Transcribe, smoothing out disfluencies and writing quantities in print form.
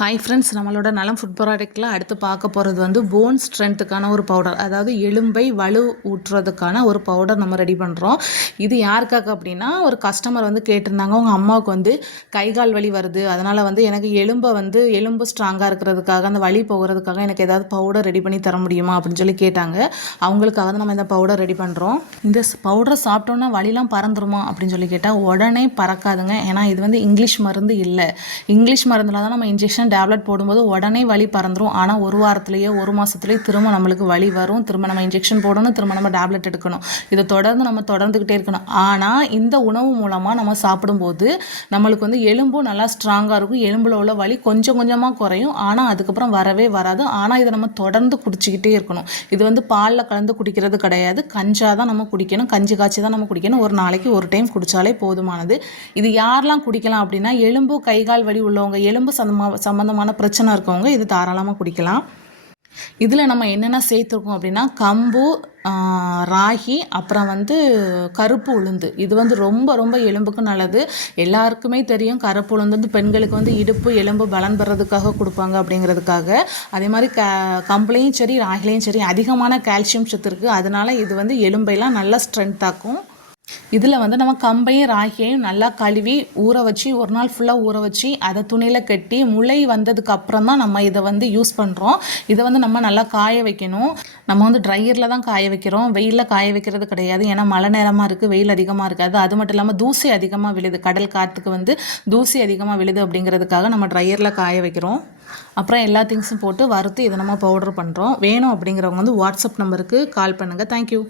Hi friends, நம்மளோட நலம் food ப்ராடக்ட்டில் அடுத்து பார்க்க போகிறது வந்து போன் ஸ்ட்ரென்த்துக்கான ஒரு பவுடர், அதாவது எலும்பை வலு ஊற்றுறதுக்கான ஒரு பவுடர் நம்ம ரெடி பண்ணுறோம். இது யாருக்காக அப்படின்னா, ஒரு கஸ்டமர் வந்து கேட்டிருந்தாங்க, உங்கள் அம்மாவுக்கு வந்து கை கால் வலி வருது, அதனால் வந்து எனக்கு எலும்பு ஸ்ட்ராங்காக இருக்கிறதுக்காக, அந்த வலி போகிறதுக்காக எனக்கு ஏதாவது பவுடர் ரெடி பண்ணி தர முடியுமா அப்படின்னு சொல்லி கேட்டாங்க. அவங்களுக்காக தான் நம்ம இந்த பவுடர் ரெடி பண்ணுறோம். இந்த பவுடரை சாப்பிட்டோன்னா வலிலாம் பறந்துருமா அப்படின்னு சொல்லி கேட்டால் உடனே பறக்காதுங்க. ஏன்னா இது வந்து இங்கிலீஷ் மருந்து இல்லை. இங்கிலீஷ் மருந்தில் தான் நம்ம இன்ஜெக்ஷன் டேப்லெட் போடும்போது உடனே வலி பறந்துடும். ஆனால் ஒரு வாரத்துலேயோ ஒரு மாதத்துலேயோ திரும்ப நம்மளுக்கு வலி வரும். திரும்ப நம்ம இன்ஜெக்ஷன் போடணும், திரும்ப நம்ம டேப்லெட் எடுக்கணும். இதை நம்ம தொடர்ந்துக்கிட்டே இருக்கணும். ஆனால் இந்த உணவு மூலமாக நம்ம சாப்பிடும்போது நம்மளுக்கு வந்து எலும்பும் நல்லா ஸ்ட்ராங்காக இருக்கும். எலும்பில் உள்ள வலி கொஞ்சம் கொஞ்சமாக குறையும். ஆனால் அதுக்கப்புறம் வரவே வராது. ஆனால் இதை நம்ம தொடர்ந்து குடிச்சிக்கிட்டே இருக்கணும். இது வந்து பாலில் கலந்து குடிக்கிறது கிடையாது. கஞ்சாக தான் நம்ம குடிக்கணும். கஞ்சி காய்ச்சி தான் நம்ம குடிக்கணும். ஒரு நாளைக்கு ஒரு டைம் குடித்தாலே போதுமானது. இது யாரெல்லாம் குடிக்கலாம் அப்படின்னா, எலும்பு கைகால் வலி உள்ளவங்க, எலும்பு சம்மந்தமான பிரச்சனை இருக்கவங்க இது தாராளமாக குடிக்கலாம். இதில் நம்ம என்னென்ன சேர்த்துருக்கோம் அப்படின்னா, கம்பு, ராகி, அப்புறம் வந்து கருப்பு உளுந்து. இது வந்து ரொம்ப ரொம்ப எலும்புக்கு நல்லது. எல்லாருக்குமே தெரியும், கருப்பு உளுந்து வந்து பெண்களுக்கு வந்து இடுப்பு எலும்பு பலன் பெறதுக்காக கொடுப்பாங்க அப்படிங்கிறதுக்காக. அதே மாதிரி கம்புலையும் சரி ராகிலையும் சரி அதிகமான கால்சியம் சத்து இருக்குது. அதனால் இது வந்து எலும்பையெல்லாம் நல்லா ஸ்ட்ரென்த்தாக்கும். இதில் வந்து நம்ம கம்பையும் ராகியையும் நல்லா கழுவி ஊற வச்சு, ஒரு நாள் ஃபுல்லாக ஊற வச்சு, அதை துணியில் கட்டி முளை வந்ததுக்கு அப்புறம் தான் நம்ம இதை வந்து யூஸ் பண்ணுறோம். இதை வந்து நம்ம நல்லா காய வைக்கணும். நம்ம வந்து ட்ரையரில் தான் காய வைக்கிறோம், வெயிலில் காய வைக்கிறது கிடையாது. ஏன்னா மழை நேரமாக இருக்குது, வெயில் அதிகமாக இருக்காது. அது மட்டும் இல்லாமல் தூசி அதிகமாக விழுது, கடல் காற்றுக்கு வந்து தூசி அதிகமாக விழுது அப்படிங்கிறதுக்காக நம்ம ட்ரையரில் காய வைக்கிறோம். அப்புறம் எல்லா திங்ஸும் போட்டு வறுத்து இதை நம்ம பவுடர் பண்ணுறோம். வேணும் அப்படிங்கிறவங்க வந்து வாட்ஸ்அப் நம்பருக்கு கால் பண்ணுங்கள். தேங்க்யூ.